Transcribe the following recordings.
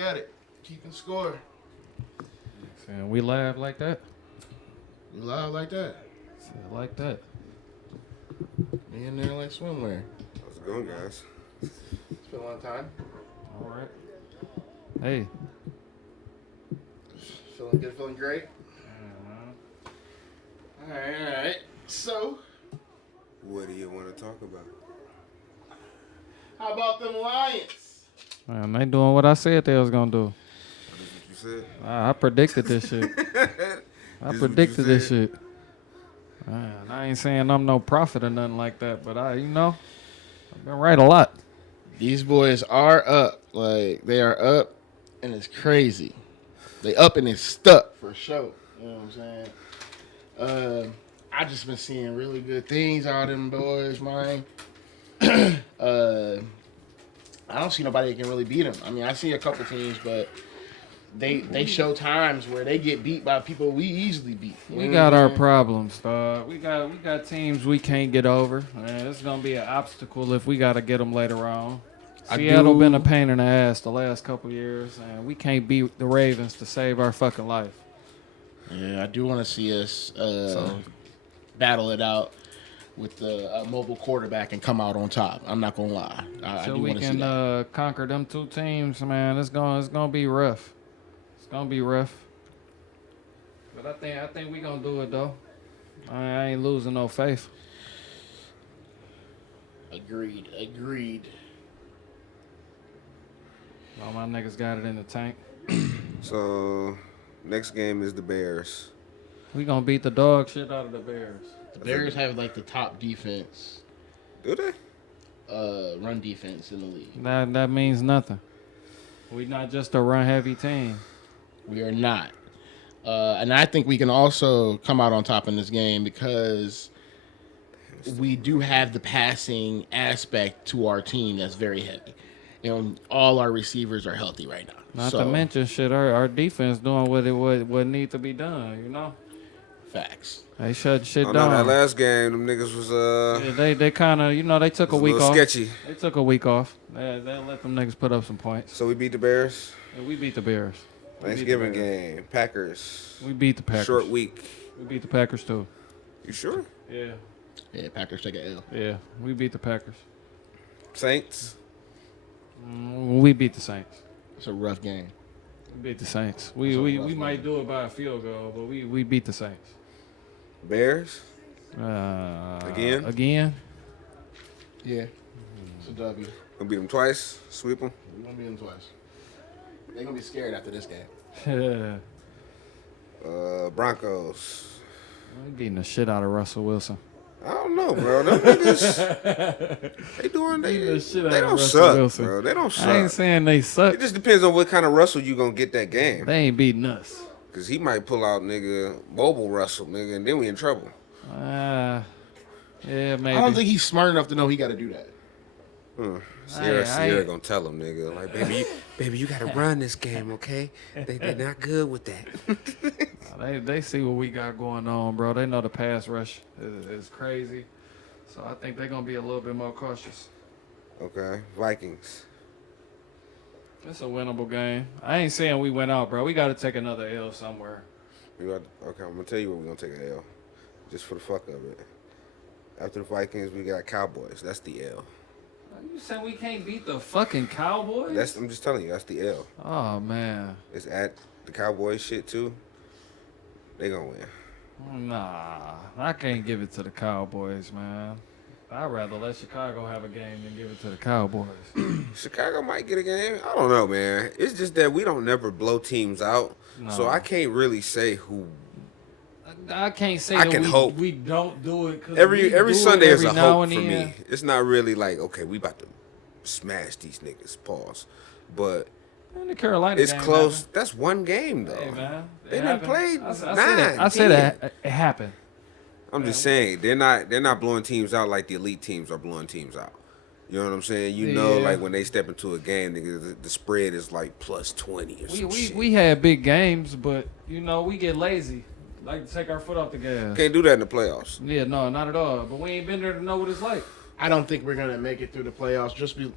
at it, keeping score. And we laugh like that. You live like that. Like that. Me in there like swimwear. How's it going, guys? It's been a long time. All right. Hey. Feeling good, feeling great. All right. So, What do you want to talk about? how about them Lions? Man, they doing what I said they was gonna do. That's what you said. I predicted this shit. I This predicted what you this said? shit. Man, I ain't saying I'm no prophet or nothing like that, but I've been right a lot. These boys are up. Like, they are up, and it's crazy. They up and it's stuck for sure. You know what I'm saying? I just been seeing really good things out of them boys, man. I don't see nobody that can really beat them. I mean, I see a couple teams, but they show times where they get beat by people we easily beat. You We know got what I'm our saying? problems, dog. We got teams we can't get over. Man, it's gonna be an obstacle if we gotta get them later on. Seattle been a pain in the ass the last couple years, and we can't beat the Ravens to save our fucking life. Yeah, I do want to see us battle it out with the mobile quarterback and come out on top. I'm not gonna lie. I So do we want to see that. can conquer them two teams, man. It's gonna be rough. It's gonna be rough. But I think we gonna do it though. I ain't losing no faith. Agreed. All my niggas got it in the tank. So, next game is the Bears. We gonna beat the dog shit out of the Bears. The Bears have like the top defense, Do they? run defense in the league. That means nothing. We not just a run heavy team. We are not. And I think we can also come out on top in this game because we do have the passing aspect to our team that's very heavy. You know, all our receivers are healthy right now. Not to mention shit, our defense doing what need to be done, you know? Facts. They shut shit Oh, down. no, that last game, them niggas was Yeah, they kind of, they took a was week little off. sketchy. They took a week off. They let them niggas put up some points. So we beat the Bears. And we beat the Bears. Thanksgiving game, Packers. We beat the Packers. Short week. We beat the Packers too. You sure? Yeah. Yeah, Packers take a L. Yeah. We beat the Packers. Saints. We beat the Saints. It's a rough game. We beat the Saints. We might do it by a field goal, but we beat the Saints. Bears. Again? Yeah. It's a W. Gonna beat them twice. Sweep them. We're going to beat them twice. They're going to be scared after this game. Broncos. We beating the shit out of Russell Wilson. I don't know, bro. Them niggas, they Beating the shit out they of don't Russell suck, Wilson. bro. They don't I ain't suck. saying they suck. It just depends on what kind of Russell you gonna get that game. They ain't beating us. Cause he might pull out nigga mobile Russell, nigga, and then we in trouble. Yeah, maybe. I don't think he's smart enough to know he got to do that. Sierra gonna tell him, nigga, like, baby, you gotta run this game, okay? They're not good with that. They see what we got going on, bro. They know the pass rush is crazy. So I think they're going to be a little bit more cautious. Okay, Vikings. It's a winnable game. I ain't saying we went out, bro. We got to take another L somewhere. Okay, I'm gonna tell you where we're gonna take an L, just for the fuck of it. After the Vikings, we got Cowboys. That's the L. You saying we can't beat the fucking Cowboys? I'm just telling you, that's the L. Oh, man. It's at the Cowboys shit too. They gonna win. Nah, I can't give it to the Cowboys, man. I'd rather let Chicago have a game than give it to the Cowboys. Chicago might get a game. I don't know, man. It's just that we don't never blow teams out, so I can't really say who. I can't say I that can hope. we don't do it. 'Cause Every do Sunday it is a every now hope and for then. me. It's not really like, okay, we about to smash these niggas. Pause. But Man, the Carolina it's game close. happened. That's one game though. Hey, man. They It done happened. played I said 9, I said 10. it happened. I'm just saying they're not blowing teams out like the elite teams are blowing teams out. You know what I'm saying? You know, Yeah. like when they step into a game, the spread is like plus 20 or some shit. We had big games, but we get lazy. Like to take our foot off the gas. Can't do that in the playoffs. Yeah, no, not at all. But we ain't been there to know what it's like. I don't think we're gonna make it through the playoffs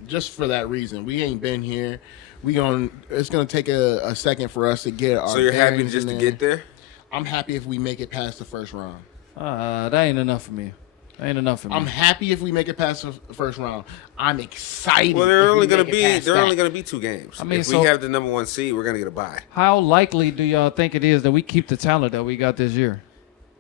just for that reason. We ain't been here. It's gonna take a second for us to get our. So you're happy bearings just in to there. get there? I'm happy if we make it past the first round. That ain't enough for me. That ain't enough for me. I'm happy if we make it past the first round. I'm excited. Well, if they're we only gonna make it past that. only gonna be 2 games. I mean, if so- we have the number 1 seed, we're gonna get a bye. How likely do y'all think it is that we keep the talent that we got this year?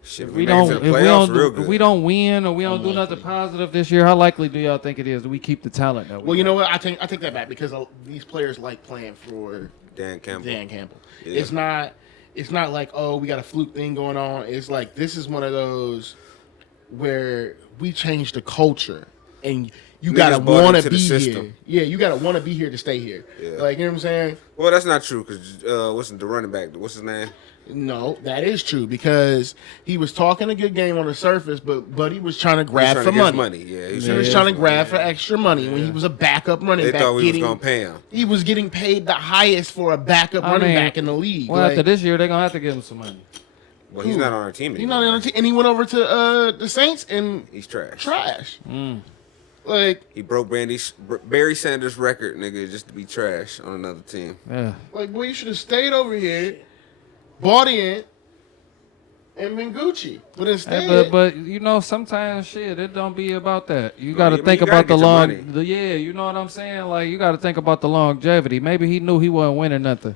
Shit, If if we make it don't, to if the we playoffs, don't, real do, good. if we don't win or we don't do Unlikely. nothing positive this year, how likely do y'all think it is that we keep the talent that we Well, you got? know what? I take that back because these players like playing for Dan Campbell. Dan Campbell. Yeah. It's not like, oh, we got a fluke thing going on. It's like this is one of those where we change the culture and you Niggas gotta bought want into to the be system. here. Yeah, you gotta want to be here to stay here. Yeah. Like, you know what I'm saying? Well, that's not true because what's the running back? What's his name? No, that is true because he was talking a good game on the surface, but Buddy was trying to grab He's for trying to money. get his money. Yeah, He was trying to grab for extra money when he was a backup running They back. thought we was gonna pay him. He was getting paid the highest for a backup I running mean, back in the league. Well, Like, after this year, they're gonna have to give him some money. Well, he's not on our team he's anymore. not on the team, and he went over to the Saints and He's trash. trash. Like, He broke Barry Sanders' record, nigga, just to be trash on another team. Yeah. boy, you should have stayed over here, bought in, and been Gucci. But instead, Hey, but you know, sometimes shit, it don't be about that. You got to I mean, think you gotta about the get your long. money. Yeah, you know what I'm saying? Like you got to think about the longevity. Maybe he knew he wasn't winning nothing.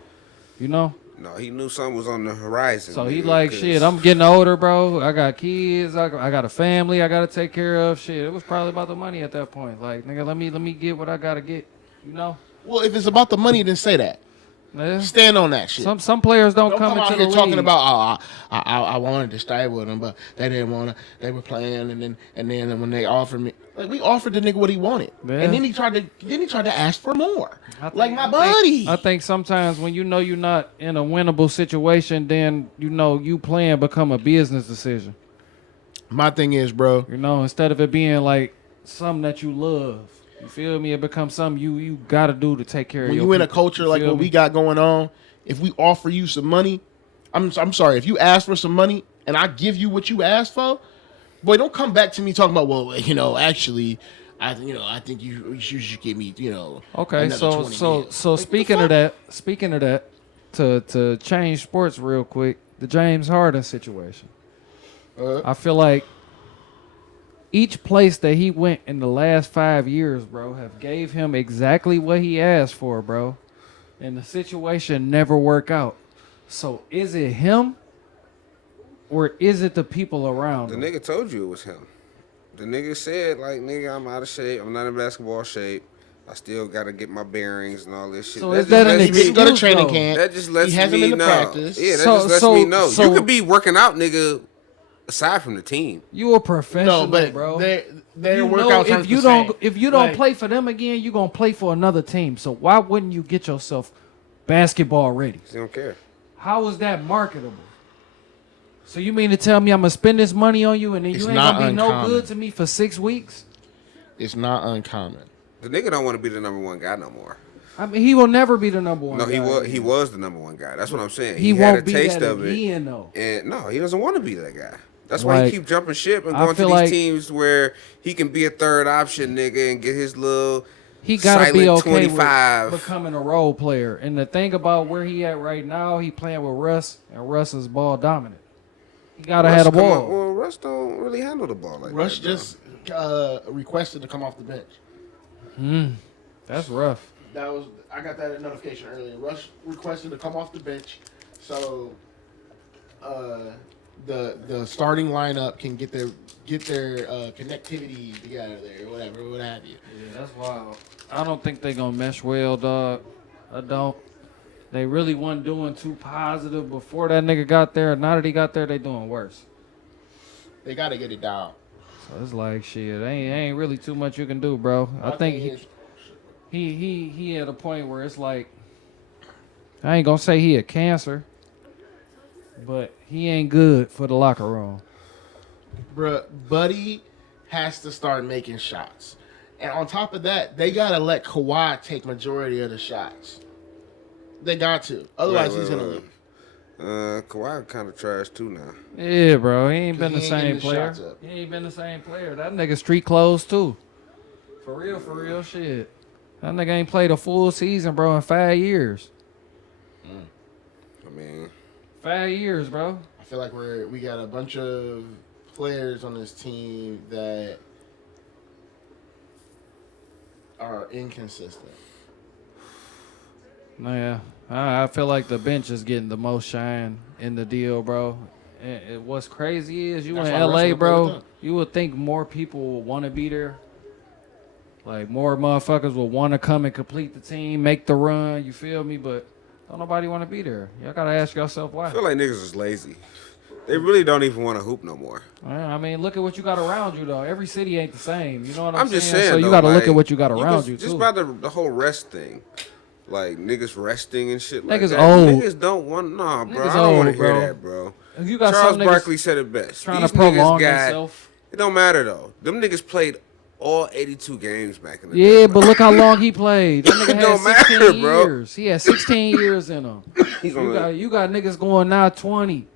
You know, No, he knew something was on the horizon. so he nigga, like 'cause shit. I'm getting older, bro. I got kids. I got a family. I got to take care of. Shit, it was probably about the money at that point. Like nigga, let me get what I gotta get. You know, well, if it's about the money, then say that. yeah. Stand on that shit. Some players don't Don't come come into out the here talking league. about, I wanted to stay with them, but they didn't want to. They were playing, and then when they offered me, like we offered the nigga what he wanted, Yeah. and then he tried to ask for more, I like think- my I think- buddy. I think sometimes when you know you're not in a winnable situation, then you know you playing become a business decision. My thing is, bro, You know, instead of it being like something that you love. You feel me? It becomes something you gotta do to take care of when your you in a people. culture You like feel what me? we got going on, if we offer you some money, I'm sorry, if you ask for some money and I give you what you asked for, boy, don't come back to me talking about, well, actually, I think you should give me, Okay, another so 20 so mil. so Like, speaking of that, to change sports real quick, the James Harden situation. I feel like each place that he went in the last 5 years, bro, have gave him exactly what he asked for, bro. And the situation never work out. So is it him or is it the people around The him? nigga told you it was him. The nigga said, like, nigga, I'm out of shape. I'm not in basketball shape. I still got to get my bearings and all this shit. So That is just that an lets He me- didn't go to excuse, training though? camp. That just lets he hasn't me been to know. practice. Yeah, that So- just lets so- me know. so- You could be working out, nigga, aside from the team. You a professional, No, but bro. their You know, workouts aren't if you the don't same. if you don't Like, play for them again, you're gonna play for another team. So why wouldn't you get yourself basketball ready? He don't care. How is that marketable? So you mean to tell me I'm gonna spend this money on you and then It's you ain't not gonna be no uncommon. good to me for 6 weeks? it's not uncommon. The nigga don't want to be the number 1 guy no more. I mean, he will never be the number one. No, he guy was again. he was the number 1 guy. That's what I'm saying. He had won't a be taste that of it. again, though. And no, he doesn't want to be that guy. That's why Like, he keep jumping ship and I going to feel these like- teams where he can be a third option nigga and get his little He gotta be silent okay 25. with becoming a role player. And the thing about where he at right now, he playing with Russ, and Russ is ball dominant. He gotta Russ have the come ball. up- Well, Russ don't really handle the ball like Rush that. bro. just requested to come off the bench. That's rough. I got that notification earlier. Rush requested to come off the bench, so the starting lineup can get their connectivity together there, whatever, what have you. Yeah, that's wild. I don't think they gonna mesh well, dog. I don't. They really wasn't doing too positive before that nigga got there. Now that he got there, they doing worse. They got to get it down. So it's like shit. Ain't really too much you can do, bro. I My think thing is- he at a point where it's like, I ain't gonna say he a cancer, but he ain't good for the locker room. Bruh, Buddy has to start making shots. And on top of that, they got to let Kawhi take majority of the shots. They got to. Otherwise, he's going to leave. Kawhi kind of trash too now. Yeah, bro. He ain't been the 'Cause he ain't same getting the player. shots up. He ain't been the same player. That nigga street clothes too. For real, shit. That nigga ain't played a full season, bro, in 5 years. I mean, 5 years, bro. I feel like we got a bunch of players on this team that are inconsistent. Yeah, I feel like the bench is getting the most shine in the deal, bro. And what's crazy is you That's in why LA, Russell played with bro. them. You would think more people would want to be there. Like more motherfuckers will want to come and complete the team, make the run. You feel me? But don't nobody want to be there. Y'all gotta ask yourself why. I feel like niggas is lazy. They really don't even want to hoop no more. Yeah, I mean, look at what you got around you, though. Every city ain't the same. You know what I'm, I'm just saying. So you though, got to look like, at what you got around you, just too. about the whole rest thing. Like, niggas resting and shit like Niggas that. old. Niggas don't want... Nah, bro. Niggas I don't want old, to hear bro. that, bro. You got Charles some niggas Barkley said it best. trying These to prolong niggas got... themselves. It don't matter, though. Them niggas played all 82 games back in the day. Yeah, bro. but look how long he played. That nigga It had don't 16 matter, bro. years. He had 16 years in him. He's gonna- You got niggas going now 20,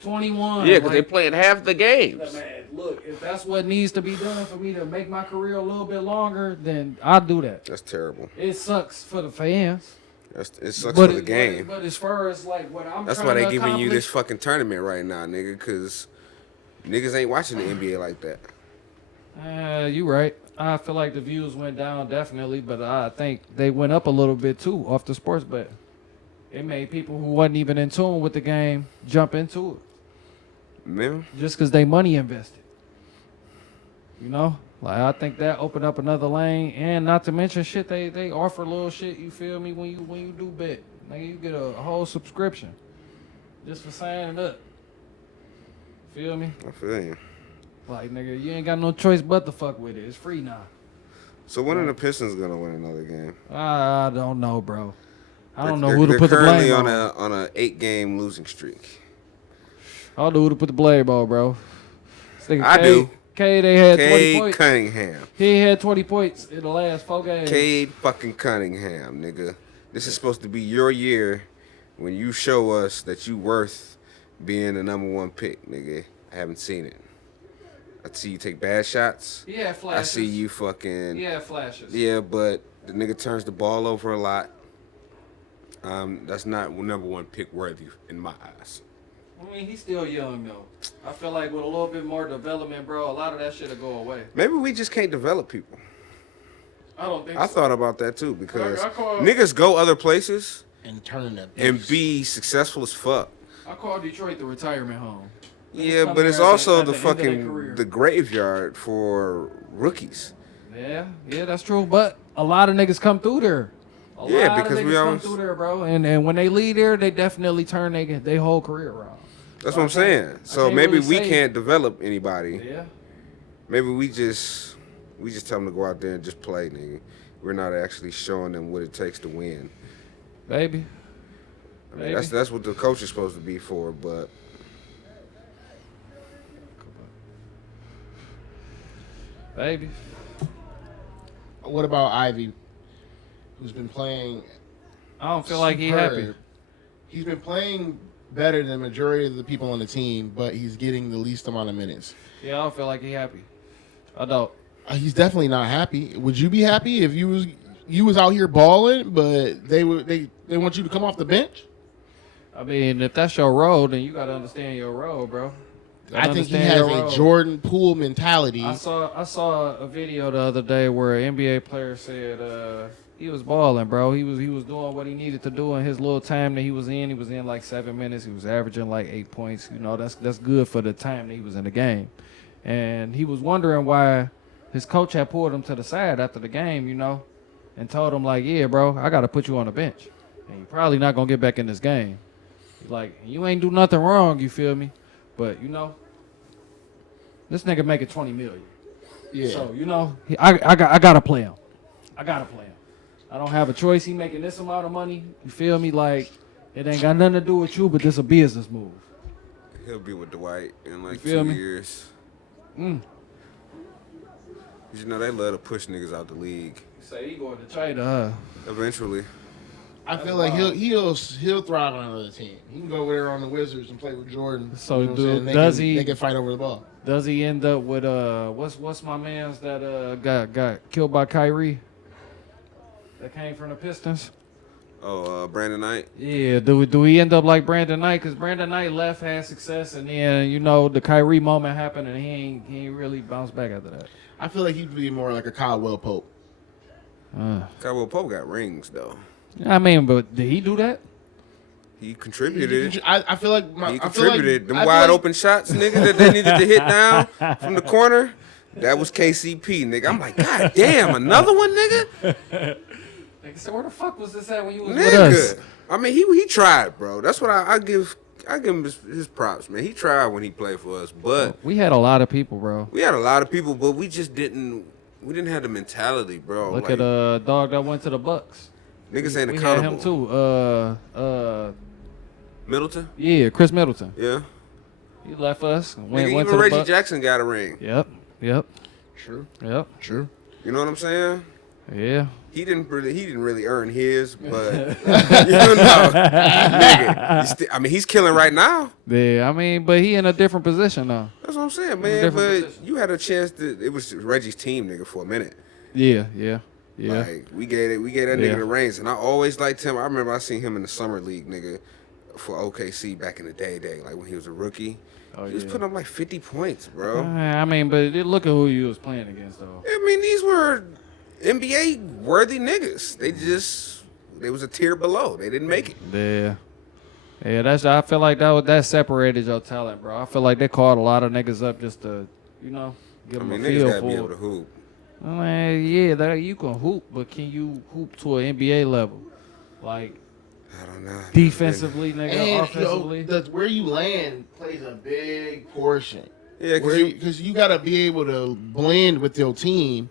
21. Yeah, because they like, playing half the games. man, look, if that's what needs to be done for me to make my career a little bit longer, then I'll do that. That's terrible. It sucks for the fans. It sucks But for the game. But as far as like what I'm That's trying why they to giving you this accomplish- fucking tournament right now, nigga, because niggas ain't watching the NBA like that. You right. I feel like the views went down definitely, but I think they went up a little bit too off the sports bet. It made people who wasn't even in tune with the game jump into it Man, just because they money invested. You know, like I think that opened up another lane, and not to mention shit they offer little shit. You feel me? When you do bet, like you get a whole subscription just for signing up. Feel me? I feel you. Like nigga, you ain't got no choice but to fuck with it. It's free now. So when are the Pistons gonna win another game? I don't know, bro. I don't know They're- who to they're put the currently blame on a 8-game losing streak. I don't know who to put the blame on, bro. This nigga I do. Cade, they had 20 Cade points. Cunningham. He had 20 points in the last 4 games. Cade fucking Cunningham, nigga. This is supposed to be your year when you show us that you worth being the #1 pick, nigga. I haven't seen it. I see you take bad shots. He had I flashes. see you fucking... He had flashes. Yeah, but the nigga turns the ball over a lot. That's not #1 pick worthy in my eyes. I mean, he's still young, though. I feel like with a little bit more development, bro, a lot of that shit will go away. Maybe we just can't develop people. I don't think I so. thought about that too because I call- niggas go other places And turn that and beast. be successful as fuck. I call Detroit the retirement home. Yeah, come but it's there at also at the end of their fucking career. the graveyard for rookies. Yeah, that's true. But a lot of niggas come through there. A Yeah, lot because of we niggas always- come through there, bro. And when they leave there, they definitely turn their whole career around. That's So what I'm saying. I So can't maybe really we say- can't develop anybody. Yeah. Maybe we just tell them to go out there and just play, nigga. We're not actually showing them what it takes to win. Baby. I mean, that's what the coach is supposed to be for, but Baby. What about Ivy, who's been playing? I don't feel like he superb? happy. He's been playing better than the majority of the people on the team, but he's getting the least amount of minutes. Yeah, I don't feel like he happy. I don't. He's definitely not happy. Would you be happy if you was out here balling, but they want you to come off the bench? I mean, if that's your role, then you gotta understand your role, bro. I think he has a Jordan Poole mentality. I saw a video the other day where an NBA player said he was balling, bro. He was doing what he needed to do in his little time that he was in. He was in like 7 minutes. He was averaging like 8 points. You know, that's good for the time that he was in the game. And he was wondering why his coach had pulled him to the side after the game, you know, and told him like, yeah, bro, I got to put you on the bench. And you're probably not going to get back in this game. Like, you ain't do nothing wrong, you feel me? But, you know, this nigga making $20 million. Yeah. So, you know, I got to play him. I got to play him. I don't have a choice. He making this amount of money. You feel me? Like, it ain't got nothing to do with you, but this a business move. he'll be with Dwight in like feel 2 me? years. Mm. 'Cause, you know, they love to push niggas out the league. Say he going to China, Eventually. I feel like he'll thrive on another team. He can go over there on the Wizards and play with Jordan. So, what I'm dude, saying? does he- They can fight over the ball. Does he end up with what's my man's that got killed by Kyrie? That came from the Pistons. Brandon Knight. Yeah, do we end up like Brandon Knight? Because Brandon Knight left, had success, and then the Kyrie moment happened, and he ain't really bounced back after that. I feel like he'd be more like a Caldwell Pope. Caldwell Pope got rings though. I mean, but did he do that? He contributed. I feel like He contributed. Them wide open shots, nigga, that they needed to hit down from the corner. That was KCP, nigga. I'm like, God damn, another one, nigga. Nigga, so where the fuck was this at when you was with Nigga. us? I mean, he tried, bro. That's what I give him his props, man. He tried when he played for us, but We had a lot of people, bro. we had a lot of people, but we just didn't have the mentality, bro. Look like, at a dog that went to the Bucks. niggas ain't We had him accountable. too. Middleton? Yeah, Chris Middleton. Yeah. He left us. Nigga, Went even to the Reggie Bucks. Jackson got a ring. Yep. True. True. You know what I'm saying? Yeah. He didn't really earn his, but nigga, he's killing right now. Yeah, I mean, but he in a different position now. That's what I'm saying, In a man. different But position. you had a chance to. It was Reggie's team, nigga, for a minute. Yeah. Like we gave that Yeah. nigga the reins, and I always liked him. I remember I seen him in the summer league, nigga, for OKC back in the day, like when he was a rookie. He was putting up like 50 points, bro. I mean, but look at who you was playing against, though. I mean, these were NBA worthy niggas. They was a tier below. They didn't make it. Yeah. I feel like that separated your talent, bro. I feel like they called a lot of niggas up just to, give I them mean, a niggas feel gotta be able for to hoop. I mean, yeah, you can hoop, but can you hoop to an NBA level? Like, I don't know. defensively, nigga, And offensively? where you land plays a big portion. Yeah, Because you got to be able to blend with your team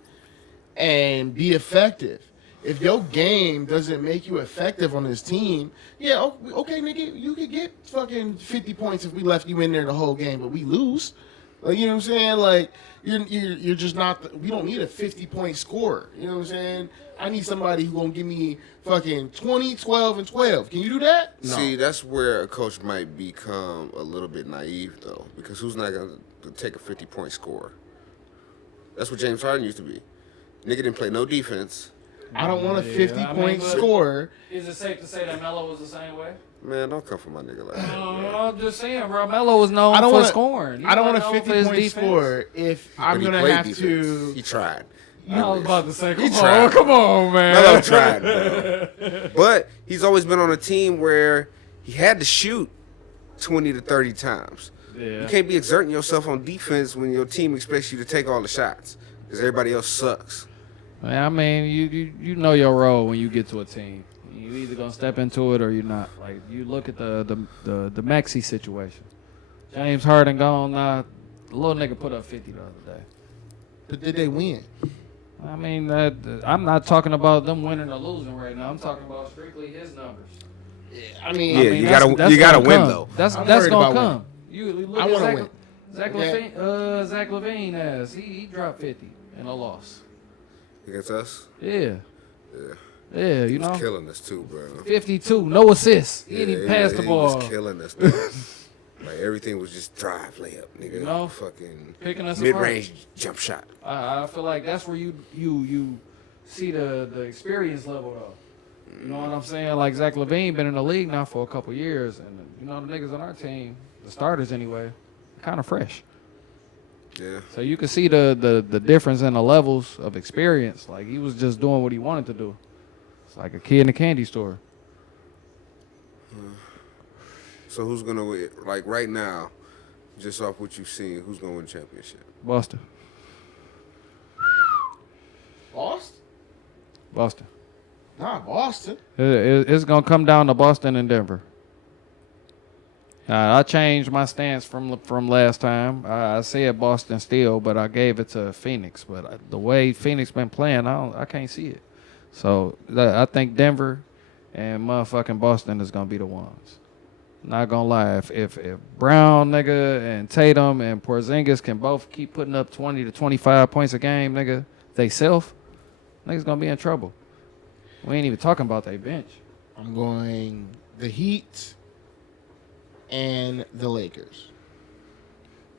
and be effective. If your game doesn't make you effective on this team, yeah, okay, nigga, you could get fucking 50 points if we left you in there the whole game, but we lose. Like, you know what I'm saying? Like, you're just not. We don't need a 50-point scorer. You know what I'm saying? I need somebody who's gonna give me fucking 20, 12, and 12. Can you do that? No. See, that's where a coach might become a little bit naive, though, because who's not going to take a 50-point score? That's what James Harden used to be. Nigga didn't play no defense. I don't want a Yeah, 50-point but scorer. Is it safe to say that Melo was the same way? Man, don't come for my nigga like that. I'm just saying, bro. Melo was known I don't for wanna- scoring. I don't want a He wasn't known for his 50-point defense. scorer if I'm But he gonna played have defense. to. He tried. I was about to say, He tried. come on, man. Melo tried, bro. But he's always been on a team where he had to shoot 20 to 30 times. Yeah. You can't be exerting yourself on defense when your team expects you to take all the shots because everybody else sucks. Man, I mean, you know your role when you get to a team. You either gonna step into it or you're not. Like you look at the Maxey situation. James Harden gone now. The little nigga put up 50 the other day. But did they win? I mean, I'm not talking about them winning or losing right now. I'm talking about strictly his numbers. I mean, Yeah, you gotta gonna win, come. though. That's I'm gonna worried about come. You look I at wanna Zach, win. Zach Okay. Levine. Zach Levine has he dropped 50 in a loss. Against us? Yeah. Yeah. Yeah, you He know. was killing us too, bro. 52, no assists. He didn't even Yeah, pass the he ball. was killing us, though. Like, everything was just drive, layup, nigga. You know? Fucking Picking us mid-range jump shot. I feel like that's where you see the experience level though. You know what I'm saying? Like Zach Levine been in the league now for a couple years, and the niggas on our team, the starters anyway, kind of fresh. Yeah. So you can see the difference in the levels of experience. Like he was just doing what he wanted to do. It's like a kid in a candy store. So who's gonna win? Like right now, just off what you've seen, who's gonna win the championship? Boston. Boston. Not Boston. It's gonna come down to Boston and Denver. I changed my stance from last time. I said Boston still, but I gave it to Phoenix. But the way Phoenix been playing, I can't see it. So I think Denver and motherfucking Boston is gonna be the ones. Not gonna lie, if Brown nigga and Tatum and Porzingis can both keep putting up 20 to 25 points a game, nigga, they self, niggas gonna be in trouble. We ain't even talking about their bench. I'm going the Heat and the Lakers.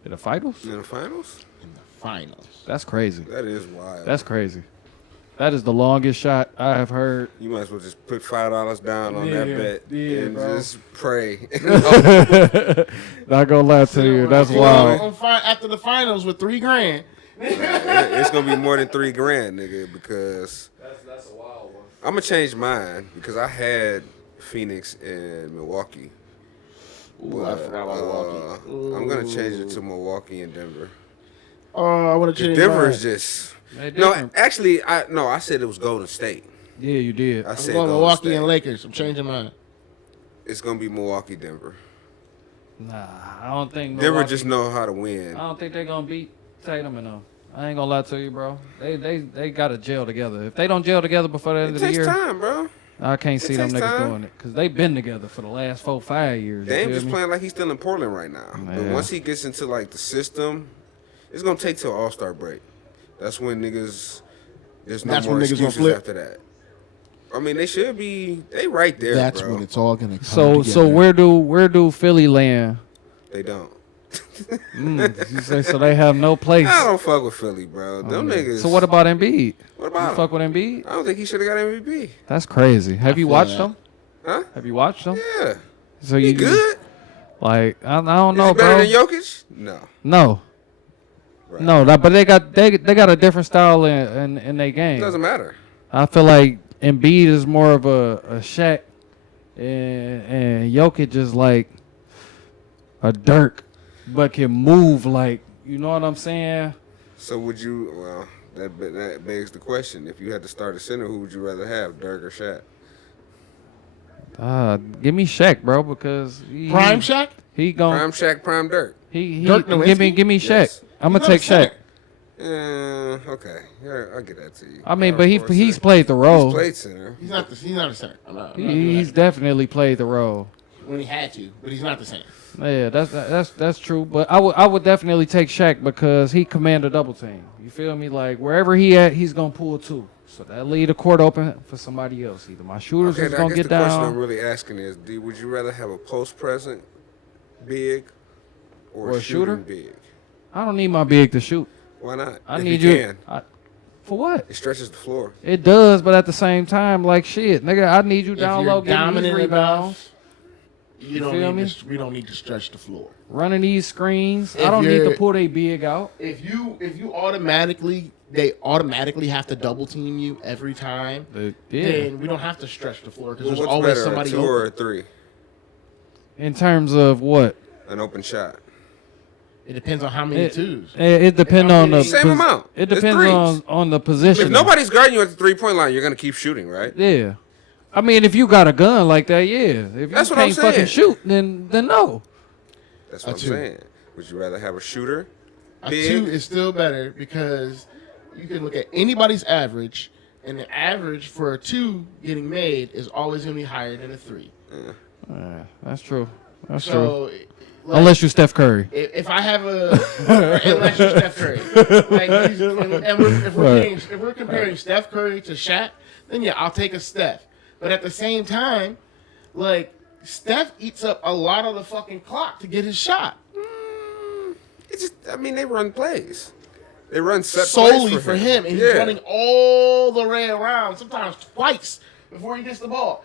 In the finals? In the finals? In the finals. That's crazy. That is wild. That's crazy. That is the longest shot I have heard. You might as well just put $5 down on that bet and bro. just pray. Not gonna lie to you, that's wild. After the finals with $3,000. It's gonna be more than $3,000, nigga, because That's a wild one. I'm gonna change mine because I had Phoenix and Milwaukee. Ooh, I forgot about Milwaukee. I'm gonna change it to Milwaukee and Denver. Oh, I want to change Denver mine. is just They no. different. Actually, I said it was Golden State. Yeah, you did. I I'm said going Golden Milwaukee State. and Lakers. I'm changing mine. It's gonna be Milwaukee, Denver. Nah, I don't think Denver Milwaukee- just know how to win. I don't think they're gonna beat Tatum and them. I ain't gonna lie to you, bro. They gotta gel together. If they don't gel together before the end It of the takes year, time, bro. I can't see them takes niggas time. doing it because they've been together for the last 4-5 years. you Dame feel just me? playing like he's still in Portland right now. But Yeah. once he gets into like the system, it's gonna take till All-Star break. That's when niggas. There's no That's more when niggas gonna excuses flip. after that. I mean, they should be. They right there, That's bro. when it's all gonna come So together. where do Philly land? They don't. You say so they have no place. I don't fuck with Philly, bro. Them niggas. So what about Embiid? What You about fuck him? with Embiid? I don't think he should have got MVP. That's crazy. Have you feel watched that. them? Huh? Have you watched them? Yeah. So He you good? like I don't Is know, he better bro. than Jokic? No. No, Right. no, but they got a different style in their game. It doesn't matter. I feel like Embiid is more of a Shaq, and Jokic is like a Dirk, but can move like, you know what I'm saying? So would you? Well, that begs the question. If you had to start a center, who would you rather have, Dirk or Shaq? Give me Shaq, bro, because Prime Shaq? he gon' Prime Shaq, prime Dirk. he Dirk give me Nowitzki? Shaq. Yes. I'm gonna He's take not a Shaq. Okay. Yeah, I'll get that to you. I mean, but Power forward he's center. played the role. He's played center. He's not a center. I'm not doing He's that. definitely played the role. When he had to, but he's not the same. Yeah, that's true. But I would definitely take Shaq because he command a double team. You feel me? Like wherever he at, he's gonna pull two. So that leave the court open for somebody else. Either my shooters Okay, is I gonna guess get the question I'm down, really asking is, would you rather have a post present big or Or a a shooter? shooting big? I don't need my big to shoot. Why not? I If need you you. can. For what? It stretches the floor. It does, but at the same time, like shit, nigga, I need you If down you're low, getting these dominant rebounds, enough, you feel don't me? need to, we don't need to stretch the floor. running these screens. If I don't need to you're- pull they big out. If you automatically have to double team you every time, Yeah. then we don't have to stretch the floor because Well, there's what's always better, somebody a 2 open. or a 3? In terms of what? An open shot. It depends on how many It- twos. It depends on the Same amount. It It's depends threes. on the position. If nobody's guarding you at the 3-point line, you're gonna keep shooting, right? Yeah. I mean, if you got a gun like that, yeah. If you That's what can't I'm saying. fucking shoot, then no. That's A what I'm 2. saying. Would you rather have a shooter? A Big. 2 is still better because you can look at anybody's average, and the average for a 2 getting made is always going to be higher than a 3. That's true. That's true. So, like, Unless you Steph Curry. if I have unless you're Steph Curry, like, if we're comparing Steph Curry to Shaq, then yeah, I'll take a Steph. But at the same time, like, Steph eats up a lot of the fucking clock to get his shot. It's just, I mean, they run plays. They run set Solely plays for him, and he's Yeah. running all the way around, sometimes twice before he gets the ball.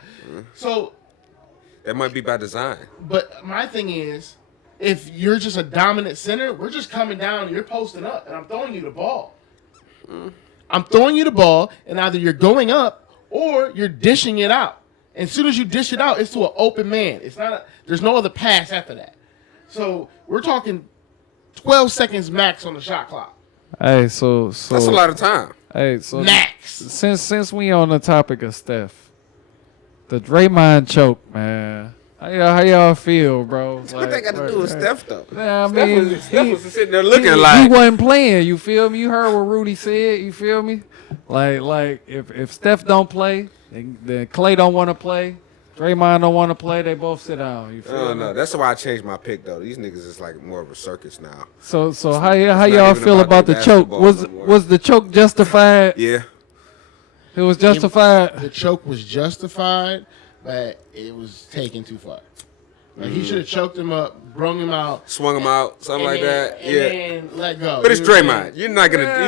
So, That might be by design. but my thing is, if you're just a dominant center, we're just coming down, you're posting up, and I'm throwing you the ball. I'm throwing you the ball, and either you're going up or you're dishing it out. And as soon as you dish it out, it's to an open man. It's not. There's no other pass after that. So we're talking 12 seconds max on the shot clock. Hey, so That's a lot of time. Hey, so Max. since we on the topic of Steph, the Draymond choke, man. How y'all feel, bro? What they got to do with Steph, though? Yeah, I Steph mean, Steph was sitting there looking he like. wasn't playing. You feel me? You heard what Rudy said. You feel me? Like if Steph don't play, then Clay don't want to play. Draymond don't want to play. They both sit down. You feel Oh, me? no. That's why I changed my pick, though. These niggas is like more of a circus now. So how not y'all even feel about about the their choke? basketball no more. Was the choke justified? Yeah. It was justified. The choke was justified, but it was taken too far. Like he should have choked him up, brung him out, Swung him out, something like that. and Yeah. then let go. But it's You know what I'm Draymond. saying? He's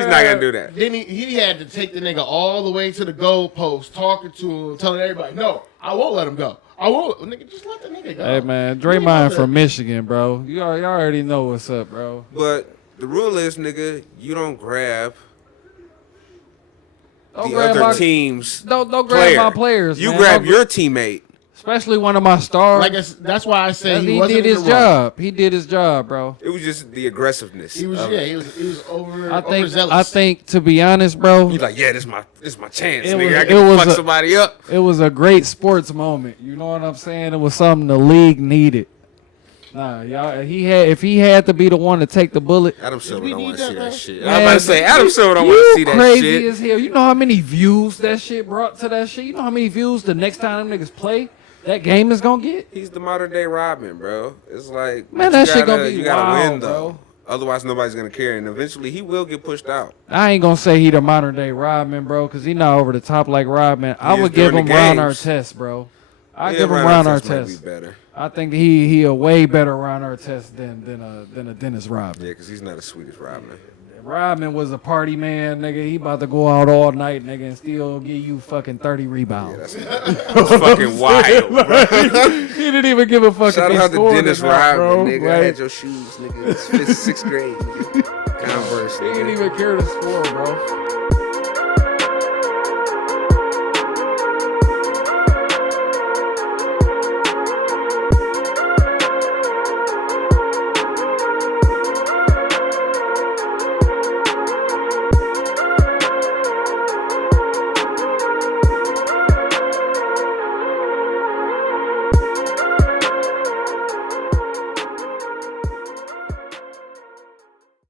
not gonna do that. Then he had to take the nigga all the way to the goalpost, talking to him, telling everybody, "No, I won't let him go. I won't, nigga. Just let the nigga go." Hey man, You ain't Draymond about to- from Michigan, bro. You already know what's up, bro. But the rule is, nigga, you don't grab Don't the grab other my team's don't grab player. my players. You man. grab Don't- your teammate. especially one of my stars. Like that's why I say he he wasn't did his in the wrong. job. He did his job, bro. It was just the aggressiveness. He was of yeah, it. he was over. I think overzealous. to be honest, bro, He's like, yeah, this is my chance, It nigga. was- I it can was fuck a- somebody up. it was a great sports moment. You know what I'm saying? It was something the league needed. Nah, y'all. If he had to be the one to take the bullet, Adam Silver we don't need want to that, see man? that shit. Man, I'm about to say Adam Silver don't you want to see that crazy shit. as hell. You know how many views that shit brought to that shit? You know how many views the next time them niggas play that game is gonna get? He's the modern day Rodman, bro. It's like Man, you that shit gotta- gonna be you gotta wild, win though. bro. Otherwise, nobody's gonna care, and eventually he will get pushed out. I ain't gonna say he the modern day Rodman, bro, because he not over the top like Rodman. I He would is give during him the Ron games. Artest, bro. I Yeah, give him Ron Ron Artest might be Artest. better. I think he a way better Ron Artest than a Dennis Rodman. Yeah, because he's not as sweet as Rodman. Rodman was a party man, nigga. He about to go out all night, nigga, and still give you fucking 30 rebounds. That's fucking wild, bro. He didn't even give a fuck Shout if he out to scored Dennis or not, bro. Rodman, nigga. I Like, had your shoes, nigga. It's 6th grade, nigga. Converse, he didn't nigga. even care to score, bro.